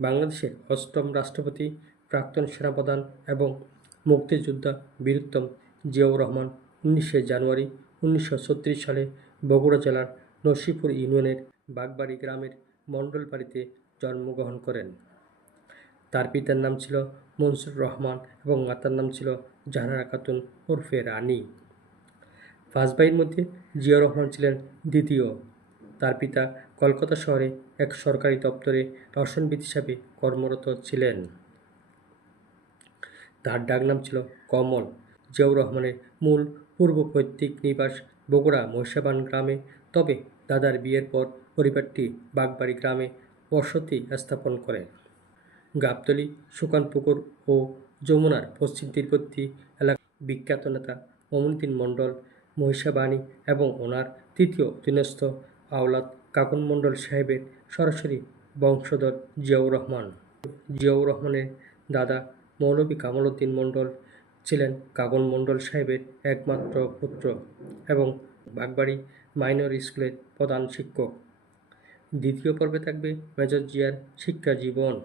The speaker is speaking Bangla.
বাংলাদেশের অষ্টম রাষ্ট্রপতি, প্রাক্তন সেনাপ্রধান এবং মুক্তিযোদ্ধা বীরুত্তম জিয়াউর রহমান উনিশে জানুয়ারি উনিশশো ছত্রিশ সালে বগুড়া জেলার নরসিংপুর ইউনিয়নের বাগবাড়ি গ্রামের মণ্ডল বাড়িতে জন্মগ্রহণ করেন। তার পিতার নাম ছিল মনসুর রহমান এবং মাতার নাম ছিল জাহানারা খাতুন ওরফে রানী। পাঁচ ভাইয়ের মধ্যে জিয়া রহমান ছিলেন দ্বিতীয়। তার পিতা কলকাতা শহরে এক সরকারি দপ্তরে রসনবিদ হিসাবে কর্মরত ছিলেন। তার ডাকনাম ছিল কমল। জিয়াউর রহমানের মূল পূর্ব পৈতৃক নিবাস বগুড়া মহিষাবান গ্রামে। তবে দাদার বিয়ের পর পরিবারটি বাগবাড়ি গ্রামে বসতি স্থাপন করে। গাবতলী সুকানপুকুর ও যমুনার পশ্চিম তীরবর্তী এলাকা বিখ্যাত নেতা মমনুদ্দিন মণ্ডল, মহিষাবাণী এবং ওনার তৃতীয় অধীনস্থ আওলাদ কাকুন মণ্ডল সাহেবের সরাসরি বংশধর জিয়াউর রহমান। জিয়াউর রহমানের দাদা মৌলবী কামাল উদ্দিন মণ্ডল ছিলেন কাগন মণ্ডল সাহেবের একমাত্র পুত্র এবং বাগবাড়ি মাইনর স্কুলের প্রধান শিক্ষক। দ্বিতীয় পর্বে থাকবে মেজর জিয়ার শিক্ষা জীবন।